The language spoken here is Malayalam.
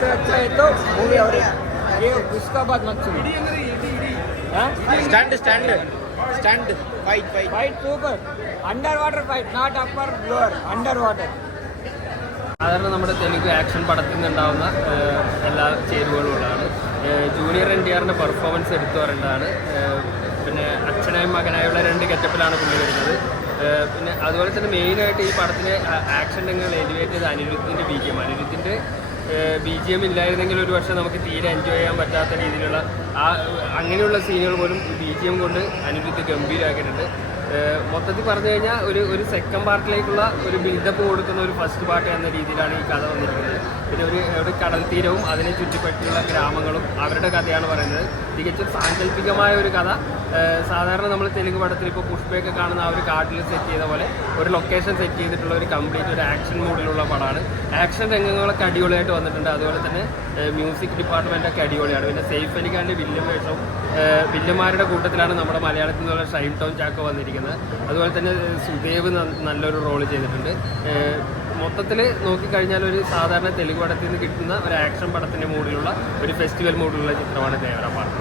पे अच्छा है तो मूवी और ये उसका बात मत सुनो। Stunt stunt stunt fight fight fight super under water fight not upper lower under water. സാധാരണ നമ്മുടെ തെലുങ്ക് ആക്ഷൻ പടത്തിൽ നിന്നുണ്ടാവുന്ന എല്ലാ ചേരുവകളുമാണ്. ജൂനിയർ NTRന്റെ പെർഫോമൻസ് എടുത്തു പറയേണ്ടതാണ്. പിന്നെ അച്ഛനായും മകനായുള്ള 2 ഗെറ്റപ്പിലാണ് പുള്ളി വരുന്നത്. പിന്നെ അതുപോലെ തന്നെ മെയിനായിട്ട് ഈ പടത്തിലെ ആക്ഷൻ രംഗങ്ങൾ എലിവേറ്റ് ചെയ്ത് അനിരുദ്ധിൻ്റെ BGM. അനിരുദ്ധിൻ്റെ BGM ഇല്ലായിരുന്നെങ്കിൽ ഒരു പക്ഷേ നമുക്ക് തീരെ എൻജോയ് ചെയ്യാൻ പറ്റാത്ത രീതിയിലുള്ള അങ്ങനെയുള്ള സീനുകൾ പോലും BGM കൊണ്ട് അനിരുദ്ധ് ഗംഭീരമാക്കിയിട്ടുണ്ട്. മൊത്തത്തിൽ പറഞ്ഞു കഴിഞ്ഞാൽ ഒരു സെക്കൻഡ് പാർട്ടിലേക്കുള്ള ഒരു ബിൽഡപ്പ് കൊടുക്കുന്ന ഒരു ഫസ്റ്റ് പാർട്ട് എന്ന രീതിയിലാണ് ഈ കഥ വന്നിരിക്കുന്നത്. പിന്നെ ഒരു കടൽ തീരവും അതിനെ ചുറ്റിപ്പറ്റിയുള്ള ഗ്രാമങ്ങളും അവരുടെ കഥയാണ് പറയുന്നത്. തികച്ചും സാങ്കല്പികമായ ഒരു കഥ. സാധാരണ നമ്മൾ തെലുങ്ക് പടത്തിൽ ഇപ്പോൾ പുഷ്പയൊക്കെ കാണുന്ന ആ ഒരു കാട്ടിൽ സെറ്റ് ചെയ്ത പോലെ ഒരു ലൊക്കേഷൻ സെറ്റ് ചെയ്തിട്ടുള്ള ഒരു കംപ്ലീറ്റ് ഒരു ആക്ഷൻ മൂഡിലുള്ള പടമാണ്. ആക്ഷൻ രംഗങ്ങളൊക്കെ അടിപൊളിയായിട്ട് വന്നിട്ടുണ്ട്. അതുപോലെ തന്നെ മ്യൂസിക് ഡിപ്പാർട്ട്മെൻറ്റൊക്കെ അടിപൊളിയാണ്. പിന്നെ സെയ്ഫ് അലി ഖാൻ്റെ വില്ലൻ വേഷവും വില്ലന്മാരുടെ കൂട്ടത്തിലാണ് നമ്മുടെ മലയാളത്തിൽ നിന്നുള്ള ഷൈൻ ടോം ചാക്കോ വന്നിരിക്കുന്നത്. അതുപോലെ തന്നെ സുദേവ് നല്ലൊരു റോൾ ചെയ്തിട്ടുണ്ട്. മൊത്തത്തിൽ നോക്കിക്കഴിഞ്ഞാൽ ഒരു സാധാരണ തെലുങ്ക് പടത്തിൽ നിന്ന് കിട്ടുന്ന ഒരു ആക്ഷൻ പടത്തിൻ്റെ മൂഡിലുള്ള ഒരു ഫെസ്റ്റിവൽ മൂഡിലുള്ള ചിത്രമാണ് ദേവര പാട്ട്.